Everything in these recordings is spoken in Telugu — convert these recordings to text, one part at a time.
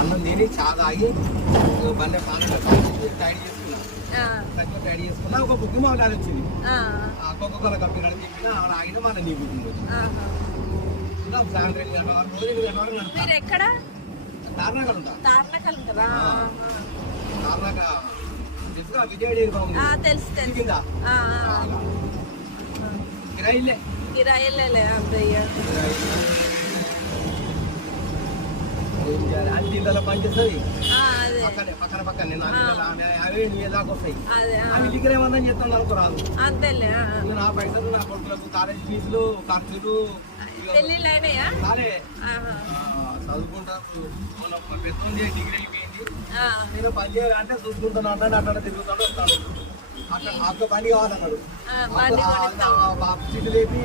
అన్నం తిని చా తాగి బండి పాలు చేసుకున్నా. ఒక బుక్ వచ్చింది. ఆ. ఒక్కొక్కరు కంపెనీ అని చెప్పిన ఆడ ఆగిన మళ్ళీ నీ బుక్ సాయంత్రం రోజు ఎనిమిది గంటల వరకు ఎక్కడ? తార్నాకలు ఉంటా. తార్నకల్ ఉంటారా ఆ. తార్నాక తెలుసుగా? విజయ డైరీ బాగుంది. ఆ, తెలుసు అంతయ్య ఏం చేయాలి అన్ని ఇళ్ళలో పనిచేస్తుంది ఆ, అదే పక్కనే పక్కన పక్కన ఆ. నాలుగు అవే నీ దాకా వస్తాయి అదే అవి దగ్గర ఏమన్నా చెప్తాను అనుకో రాదు అంతేలే నా పైసలు నా కొడుకులకు కాలేజ్ ఫీజులు ఖర్చులు ఇక పెళ్ళిళ్ళు మన పెద్ద డిగ్రీ అయిపోయింది నేను పని చేయాలంటే చూసుకుంటాను అన్నాడు అక్కడ తిరుగుతాడు వస్తాడు అక్క పని కావాలన్నాడు ఆ, బండి లేపి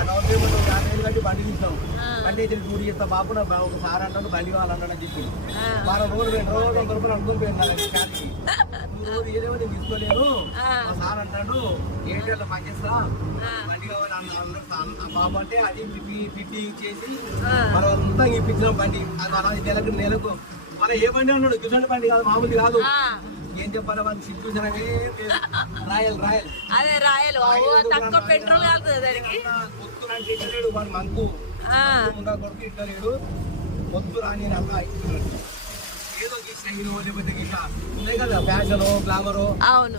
డౌన్ పేమెంట్ ఒక యాభై వేలు కట్టి బండి తీస్తాం ఆ. బండి అయితే టూర్ చేస్తా బాబు ఒకసారి అంటాడు బండి కావాలన్నాడు అని చెప్పి ఆ. వారం రోజులు రెండు రోజులు వంద రూపాయలు అనుకుని ఏదేమో నేను తీసుకోలేను. మా సార్ అంటాడు ఏంటో. బండి బాబు అంటే అది చేసి. మనం అంతా ఇప్పించినాం బండి అది అలా నెలకు నెలకు మన ఏ బండి అన్నాడు కిషన్ బండి కాదు మామూలు కాదు. ఏం చెప్పాలి వాళ్ళు సిచ్యువేషన్ రాయల్ రాయల్. అదే రాయలు. తక్కువ పెట్రోల్ కాలుతుంది దానికి? మంకు. పొత్తు రాని అలా హీరో లేకపోతే గీసిన ఉన్నాయి కదా ఫ్యాషన్ గ్లామరు అవును.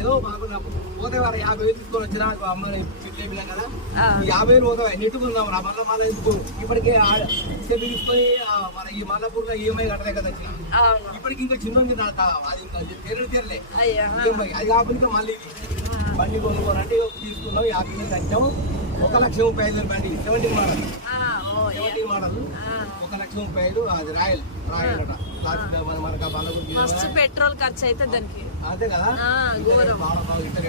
ఏదో బాగున్నా పోతే వారు యాభై వేలు తీసుకొని వచ్చినా వేపినాం కదా యాభై వేలు నెట్టుకుందాం రా మళ్ళీ మళ్ళీ ఎందుకు? ఇప్పటికే సెల్ తీసుకొని మన ఈ మల్లపూర్లో ఈఎంఐ కట్టలే కదా ఇప్పటికి ఇంకా చిన్న ఉంది నాకు అది ఇంకా తీరని తీరలే. అది కాకుండా మళ్ళీ బండి కొనుక్కోనంటే తీసుకున్నాం యాభై వేలు కట్టాం. ఒక లక్ష ముప్పై ఐదు వేలు బండి సెవెంటీ మోడల్ మోడల్. ఒక లక్ష ముప్పై ఐదు అది రాయల్ రాయల్ అట. మస్తు పెట్రోల్ ఖర్చు అయితే దానికి. అదే కదా?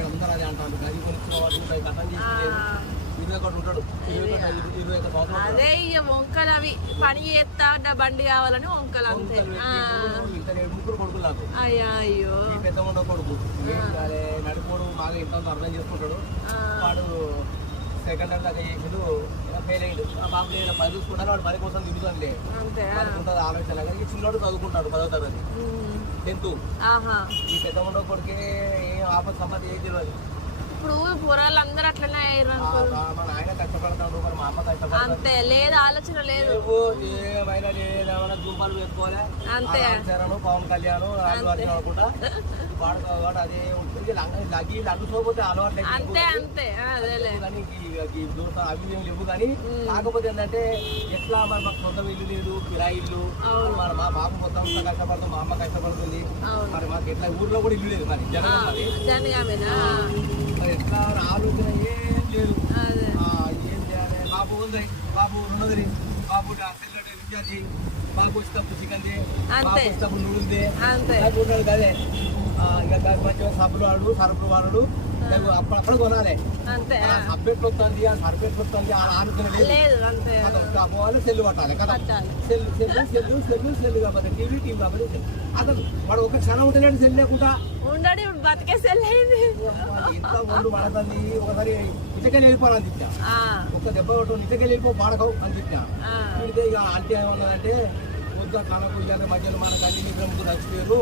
ఇట్లా అది ఇంకా. అదే వంకలు అవి. పని చేస్తా బండి కావాలని వంకలు అంతే. అయ్యా అయ్యో. పెద్ద కొడుకు. నడుకోడు బాగా ఇంత అర్థం చేసుకుంటాడు. వాడు సెకండ్ దాకా చేసాడు. ఫెయిల్ అయ్యాడు ఆ బాబు లేదు పని చూసుకుంటాను వాడు పని కోసం ఆ. మనకు ఉంటుంది ఆలోచన కానీ చిన్నోడు చదువుకుంటాడు పదో తరగతి. టెన్త్. ఆహా. ఈ పెద్ద కొడుకే ఏం ఆపద సంబంధం ఏం తెలియదు ఇప్పుడు పొరాలు అందరూ అట్లనే అయ్యారు మా- కష్టపడతాడు మరి మా అమ్మ కష్టపడతాడు. అంతే లేదు ఆలోచన లేదు. ఏమైనా ఏమైనా దుంపలు వేసుకోవాలి అంతే. పవన్ కళ్యాణ్ అనుకుంటా వాడు అదే ఉంటుంది. లంగ- లగ్గి లండుకోకపోతే అలవాటు అంతే అంతే. కానీ దూరం అవి ఏమి లేవు కానీ. కాకపోతే ఏంటంటే ఎట్లా మరి మాకు సొంత ఇల్లు లేదు కిరాయి ఇల్లు. మరి మా బాబు మొత్తం కష్టపడుతుంది మా అమ్మ కష్టపడుతుంది. మరి మాకు ఎట్లా ఊర్లో కూడా ఇల్లు లేదు మరి జనం ఉన్నది జనగామేనా మరి ఎట్లా ఆలోచన ఏం లేదు. ఏం చేయాలి? బాబు ఉంది. బాబు ఉన్నది బాబు సెల్లెడ్ రీఛార్జ్. బాబు వచ్చినప్పుడు చికెన్ దే. బాబు అంతే. వచ్చినప్పుడు నూడిల్స్ దే. అంతే. నాకు ఉన్నాడు కదే మంచిగా సబ్బులు వాడు సరుకులు వాడు. అప్పుడప్పుడు కొనాలి. సబ్బెట్లు వస్తుంది ఆ సర్పెట్లు వస్తుంది ఆ ఆలోచన పోవాలి సెల్లు పట్టాలి కదా? పట్టాలి. Cell cell cell cell cell కాకపోతే టీవీ టీవీ కాకపోతే సెల్లు. అసలు వాడు ఒక క్షణం ఉంటేనే సెల్ లేకుండా. ఉండడి బతికే సెల్లైంది ఇంత ఒళ్ళు పడుతుంది ఒకసారి ఇటకెళ్ళి వెళ్ళిపోవాలని చెప్పా ఒక దెబ్బ కొట్టు ఇటకెళ్ళి వెళ్ళిపో పాడకవు అని చెప్పా ఇక అంటే ఏమన్నదంటే మధ్యలో మనకు అన్ని నిగ్రహంకు నచ్చిపోయారు.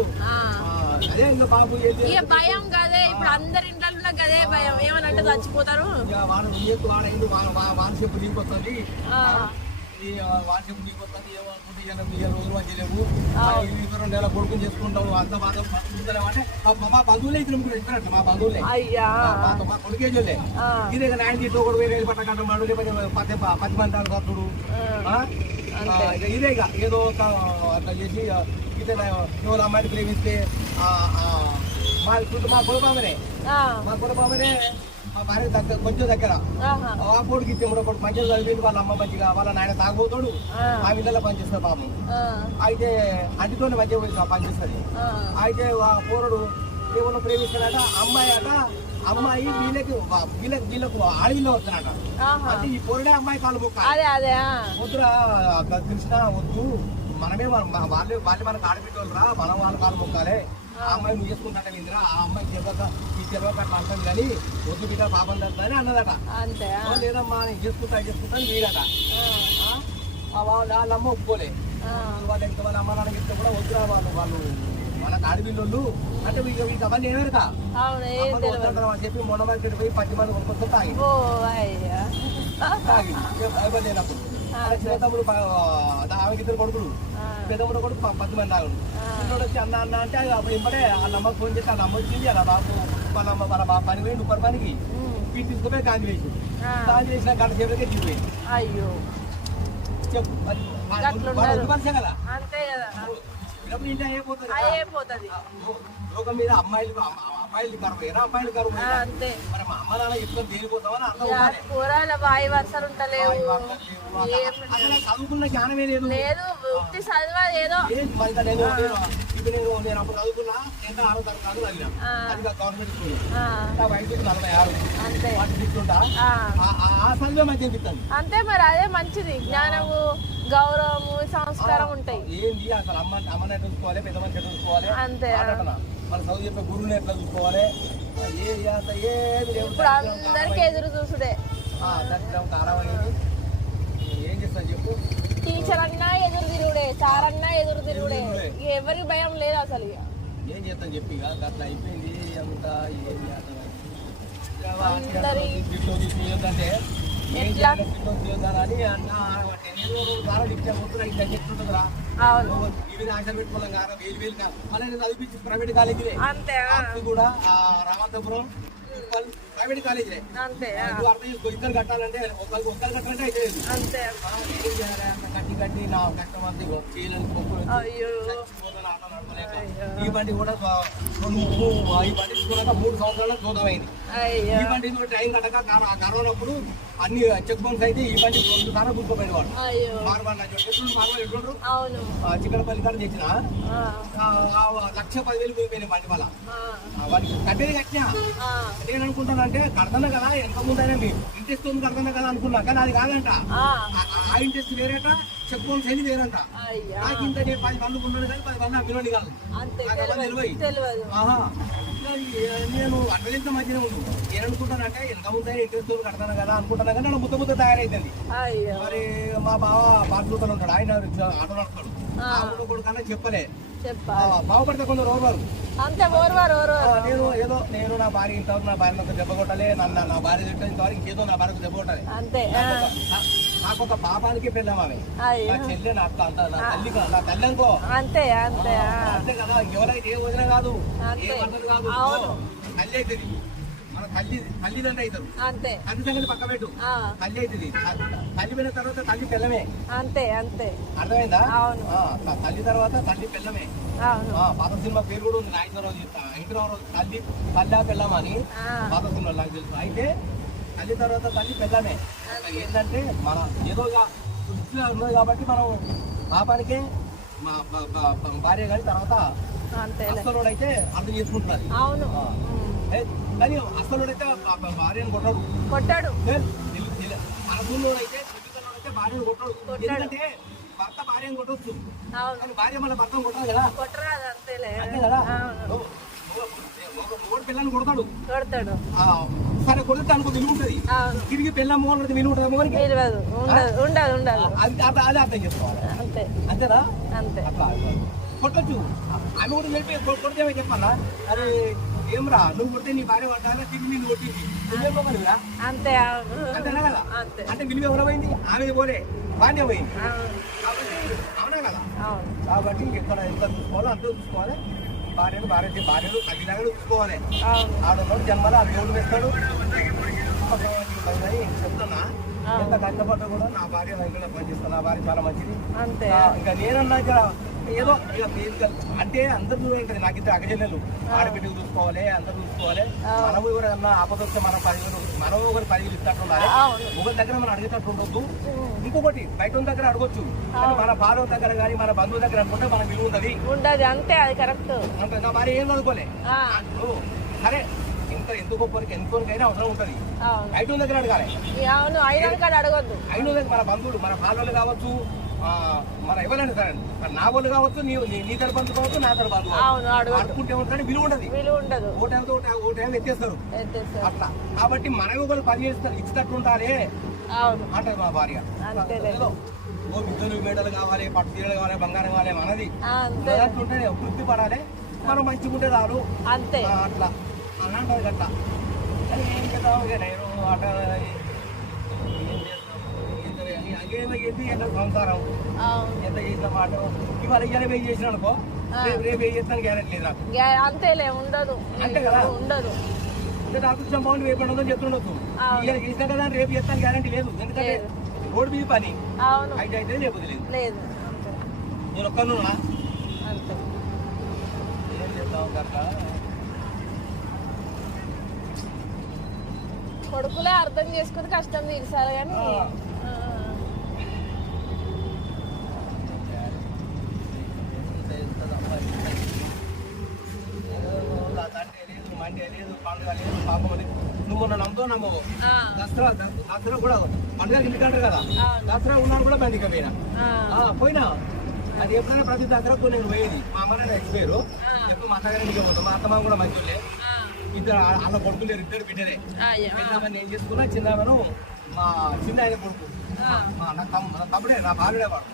అదే ఇంకా బాబు ఇక? భయం కదే ఇప్పుడు అందరి ఇంట్లో గదే భయం. ఏమనంటే చచ్చిపోతారు. నీకు వాడైంది వాన నీకు వస్తుంది ఆ. ఈ వాన చెప్పు నీకు వస్తుంది ఏమనుకుంటే రోజులు. ఆ, ఈ ఇరవై నెలల కొడుకుని చేసుకుంటావు అంత బాధ అంటే మా- బంధువులే ఇద్దరు ముగ్గురు ఇచ్చినట్టు మా బంధువులే. మా- కొడుకే చూడలే. ఇదే నాయన తీసుకో కూడా వేరే పట్ట కట్టమాడు లేకపోతే పది పది మంది ఇక ఇదే ఇక. ఏదో ఒక అట్లా చేసి ఎవరు అమ్మాయిని ప్రేమిస్తే మా మా కులబామనే మా కులబామనే మా భార్య దగ్గర కొంచెం దగ్గర. ఆ కొడుకు మూడో కొడుకు మంచిగా చదివింది వాళ్ళ అమ్మ మంచిగా వాళ్ళ నాయన తాగుపోతాడు ఆ. ఇళ్ళలో పనిచేస్తారు పాపం ఆ, అయితే మంచిగా పోయి పనిచేస్తుంది. అయితే ఆ పోరడు దేవుళ్ళు ప్రేమిస్తాడట అమ్మాయి అట అమ్మాయి వీళ్ళకి వీళ్ళకి వీళ్ళకు ఆడవిలో వస్తాడట ఆహా. అంటే ఈ పోరడే అమ్మాయి కాలు మొక్క. వద్దురా కృష్ణ వద్దు మనమే మన- మన- వాళ్ళే వాళ్ళే మనకు ఆడబెట్టోళ్ళు రా మనం వాళ్ళ కాలు మొక్కాలే ఆ అమ్మాయి నువ్వు చేసుకుంటాట ఇందిరా ఆ అమ్మాయి తెలియక ఈ తెలియక అంటుంది కానీ వద్దు బిడ్డ పాపం అని అన్నదట అంతే ఆ. "ఓ, లేదమ్మా నేను చేసుకుంటా చేసుకుంటా అని వీడట ఆ, ఆ? ఆ వాళ్ళ అమ్మ ఒప్పుకోలే. వాళ్ళ ఎంత వాళ్ళ అమ్మ నాన్న చెప్తే వద్దురా వాళ్ళు వాళ్ళు మన ఆడపిల్లలు అంటే వీళ్ళ వీళ్ళకి అవన్నీ ఏమేరక అవును ఏం అమ్మలు తెలియదు వద్దంటారు అని చెప్పి మొన్న మార్కెట్ పోయి పది మంది కొనుక్కొని తాగి తాగి అయిపోయింది లేనప్పుడు ఆ, ఆమెకి ఇద్దరు కొడుకులు. ఆ, పెద్దమ్ముడు కొడుకు పది మంది తాగుడు. పిల్లడు వచ్చి అన్న అన్న అంటే ఇంపడే వాళ్ళ అమ్మకి ఫోన్ చేసి వాళ్ళ అమ్మ వచ్చింది అలా బాబు. వాళ్ళ అమ్మ వాళ్ళ బాబు పని పోయింది ఉప్పర్ పనికి. వీటి తీసుకుపోయి కాంతి వేసి. కాంతి వేసిన గంట సేపటికే తీసిపోయింది అయ్యో. చెప్పు అంతే కదా. ఇంట్లో అయిపోతుంది. లోకం మీద అమ్మాయిలు అమ్మ- అమ్మాయిలు కరువు. ఏరా అమ్మాయిలు కరువు? ఆ, అంతే. మరి మా అమ్మ నాన్న ఎప్పుడు తేలిపోతామని అర్థం ఇక ఉండాలి. కూరల బాయి వరుసలు ఉంటలేవు. చదువుకున్న జ్ఞానమే లేదు. లేదు వృత్తి చదివా ఏదో. ఏం మరి ఇంకా నేను నేను ఇప్పుడు నేను నేను అప్పుడు చదువుకున్నా ఎంత ఆరో తరగతి చదివినా. ఆ. అది ఇంకా గవర్నమెంట్ స్కూల్ ఆ, నా వయసు నలభై ఆరు. అంతే. ఆ. చదివే మంచి అనిపిస్తుంది. అంతే మరి అదే మంచిది. జ్ఞానము గౌరవము సంస్కారం ఉంటాయి ఏంది అసలు అమ్మ అమ్మని ఎట్లా చూసుకోవాలి పెద్ద మనిషి ఎట్లా చూసుకోవాలి అంతే మన చదువు చెప్పే గురువుని ఎట్లా చూసుకోవాలి ఏ ఏది ఇప్పుడు అందరికి ఎదురు చూసుడే ఏం చెప్పు టీచర్ అన్నా ఎదురు తిరుగుడే సార్ అన్నా ఎదురు తిరుగుడే ఇక ఎవరికి భయం లేదు అసలు ఏం చేస్తాను చెప్పి అట్లా అయిపోయింది అంత ఏం అందరి- ఎట్లా? అంతే కూడా రామంతపురం ప్రైవేట్ కాలేజీలే అంతే ఇద్దరు కట్టాలంటే ఒకరికి ఒక్కరు కట్టాలంటే అయితే. అంతే కట్టి కట్టి నా కష్టం అంతా ఇగో ఈ బండి కూడా రెండు ఈ బండి తీసుకున్నాక మూడు సంవత్సరాలకు చూద్దామైంది అయ్యో. ఈ బండి టైం కట్టక కర- కరోనా అప్పుడు అన్ని చెక్ బౌన్స్ అయితే ఈ బండి రెండు సార్లు గుర్తుపోయిన వాడు అయ్యో మార్బాన్ ఎట్లుండ్రు మార్బాన్ ఎట్లుండ్రు? అవును. చిక్కడపల్లి కాడ తెచ్చిన? ఆ, ఆ, ఆ, లక్ష పదివేలు పోయిపోయినాయి బండి వల్ల. ఆ, వాడికి కట్టేది కట్టినా. ఆ, నేను అనుకుంటానంటే కడతాను కదా ఎంత ముందైనా మీ ఇంట్రెస్ట్ ఉంది కడతాను కదా అనుకున్నా కానీ అది కాదంట. ఆ, ఆ- ఆ ఇంట్రెస్ట్ వేరేట చెక్ బౌన్స్ ఎన్ని వేరంట నాకు ఇంత నేను పది మంది ఉన్నాను కానీ పది మంది అమ్మినోడి కాదు. నేను అడ్వెంత మధ్యనే ఉండు. నేను అనుకుంటానంటే ఎంత ముందే ఇంట్రెస్ట్ కడతాను కదా అనుకుంటాను కానీ నా ముద్ద ముద్ద తయారైతుంది. మరి మా బావ బాధ్యతలు ఉంటాడు. ఆయన ఆటో నడుస్తాడు ఆ. ఆ ఊళ్ళో కొడుకన్నా చెప్పలే. బాగుపడితే కొందరు ఓర్వారు. అంతే ఓర్వారు ఓర్వారు. నేను ఏదో నేను నా భార్య ఇంతవరకు నా భార్య నాకు దెబ్బ కొట్టాలి నన్ను నా భార్య తింటే ఇంతవరకు ఇంకేదో నా భార్యకు దెబ్బ కొట్టాలి. అంతే నాకు ఒక పాపానికి పెళ్ళాం ఆమె నా చెల్లె నా అక్క అంత నా తల్లి నా తల్లి అనుకో. అంతే అంతే అంతే కదా ఎవరైతే ఏ వదిన కాదు ఏ కాదు. తల్లి మన తల్లి తల్లిదండ్రి అవుతారు. అంతే. తల్లి సంగతి పక్క పెట్టు. ఆ, తల్లి అవుతుంది. తల్లి పోయిన తర్వాత తల్లి పిల్లమే అంతే అంతే. అర్థమైందా? అవును. తల్లి తర్వాత తల్లి పిల్లమే పాత సినిమా పేరు కూడా ఉంది. నాయకరావు వెంకటరావు తల్లి తల్లి పిల్లమని ఆ, పాత సినిమా నాకు తెలుసు. అయితే తల్లి తర్వాత తల్లి పిల్లమే ఏంటంటే మన ఏదో ఇక దృష్టిలో ఉన్నది కాబట్టి మనం పాపానికే మా భార్య కానీ తర్వాత అసలు అయితే అర్థం చేసుకుంటున్నది అవును. కానీ అసలు అయితే భార్యను కొట్టాడు. కొట్టాడు. మనసులో అయితే అయితే భార్యను కొట్టాడు. ఎందుకంటే భర్త భార్యను కొట్టవచ్చు కానీ భార్య మన భర్తను కొట్టాలి కదా. కొట్టరాదు అంతేలే. అంతే కదా? మూడు పిల్లల్ని కొడతాడు. కొడతాడు. సరే కొడితే అనుకో విలువ ఉంటుంది. తిరిగి పిల్ల మోహన్ విలువ ఉంటుంది తెలియదు ఉండదు ఉండదు ఉండదు. అది అది అదే అర్థం చేసుకోవాలి. అంతే. అంతేనా? అంతే. అట్లా కొట్టచ్చు. ఆమె కూడా చెప్పి కొడితే చెప్పాలా? అరే ఏమ్రా నువ్వు కొడితే నీ భార్య పడ్డాగా తిరిగి నిన్ను కొట్టింది. అంతే అంతేనా కదా? అంటే విలువ ఎవరు పోయింది? ఆమె పోలే. భార్య పోయింది. అవును. కాబట్టి అవునా కదా? కాబట్టి ఎక్కడ ఎంత చూసుకోవాలో అంత చూసుకోవాలి. భార్యను భార్య భార్యను తల్లిలాగా చూసుకోవాలి. ఆడలో జన్మలో ఆ దేవుడు వేస్తాడు? చెప్తున్నా? ఎంత కష్టపడ్డా కూడా నా భార్య వెంకట పనిచేస్తాను నా భార్య చాలా మంచిది. ఇంకా నేనన్నా ఇక్కడ ఏదో ఇక బేసికల్ అంటే అందరూ ఇంకా నాకు ఇద్దరు అగజల్లెలు ఆడబిడ్డకు చూసుకోవాలి అందరూ చూసుకోవాలి. మనం ఎవరైనా ఆపదొస్తే మన పదివేలు మనం ఒకరు పదివేలు ఇస్తట్టు ఉండాలి. ఒకరి దగ్గర మనం అడిగేటట్టు ఉండొద్దు. ఇంకొకటి బయట దగ్గర అడగొచ్చు. మన భార్య దగ్గర కానీ మన బంధువుల దగ్గర అనుకుంటే మన విలువ ఉంటది ఉండదు అంతే అది కరెక్ట్. అంత భార్య ఏం చదువుకోలే? సరే ఎంత ఎంత గొప్పకి ఎంతకైనా అవసరం ఉంటది. బయట దగ్గర అడగాలి. అవును అయినా అడగొద్దు. అయిన దగ్గర మన బంధువులు మన పాలోళ్ళు కావచ్చు మన ఎవరైనా సరే నా వాళ్ళు కావచ్చు నీ నీ- నీ తర బంధువు కావచ్చు నా తర బంధువు కావచ్చు. అవును అడగొద్దు. ఆడుకుంటే ఉంటాడు విలువ ఉండదు. ఓటేమో ఓటేమో ఎత్తేస్తారు. అట్లా. కాబట్టి మనం ఒకరు పని చేస్తారు ఇచ్చినట్టు ఉండాలి. అంటది మా భార్య. ఓ బిడ్డలు మేడలు కావాలి పట్టు చీరలు కావాలి బంగారం కావాలి మనది. ఆ, అంతే. ఉంటే వృత్తి పడాలి. మనం మంచిగా ఉంటే చాలు. అంతే. అట్లా. అని అంటది అట్లా నేను అట ఏం చేద్దాం? ఎంత ఎంత సంసారం? అవును. ఎంత చేసిన మాట? ఇవాళ ఇవాళ వెయ్యి చేసిన అనుకో ఆ. రేపు రేపు వెయ్యి చేస్తాను గ్యారెంటీ లేదు? నాకు గ్యా- అంతేలే ఉండదు. అంతే కదా? ఉండదు. అంటే నాకు ఇష్టం బాగుంది రేపు ఉండదు చెప్తుండొచ్చు అవును. ఇవాళ చేసినా కదా రేపు చేస్తాను గ్యారెంటీ లేదు. ఎందుకంటే లేదు. రోడ్డు మీద పని. అవును. అయితే అయితే లేకపోతే లేదు లేదు. నేను ఏం కట్లా కొడుకులే అర్థం చేసుకుని కష్టం తీర్చాలి కానీ ఆ. ఆ. మండే లేదు పండుగ లేదు పాపం లేదు నువ్వు మొన్న నమ్మతో నమ్మవు. దసరా దసరా కూడా పండుగ ఇంటికంటారు కదా. దసరా ఉన్నాను కూడా బండికి పోయినా పోయినా అది ఎప్పుడైనా ప్రతి దసరాకు నేను పోయేది మా అమ్మ నాన్న. ఎప్పుడు మా అత్తగారి ఇంటికి పోతాం మా అత్తమ్మ కూడా మంచిలే ఆ. ఇద్దరు వాళ్ళ కొడుకులు ఇద్దరు బిడ్డరే. పెద్దమ్మని నేను చేసుకున్నా చిన్నమ్మను మా చిన్న ఆయన కొడుకు. మా నా తమ్ము నా తమ్ముడే నా బాలుడే వాడు.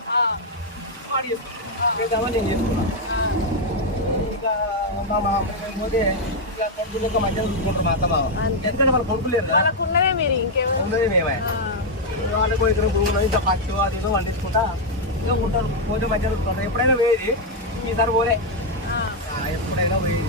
వాడు చేసుకున్నాను నేను చేసుకున్నా ఆ. ఇంకా ఎందుకంటే వాళ్ళ లేరు ఉన్నది మేమే. వాళ్ళకు ఇంత పట్టు అది ఏదో వండించుకుంటా ఇక ఉంటారు. పోతే మంచిగా చూసుకుంటారు. ఎప్పుడైనా పోయేది ఈసారి పోలే. ఎప్పుడైనా పోయేది.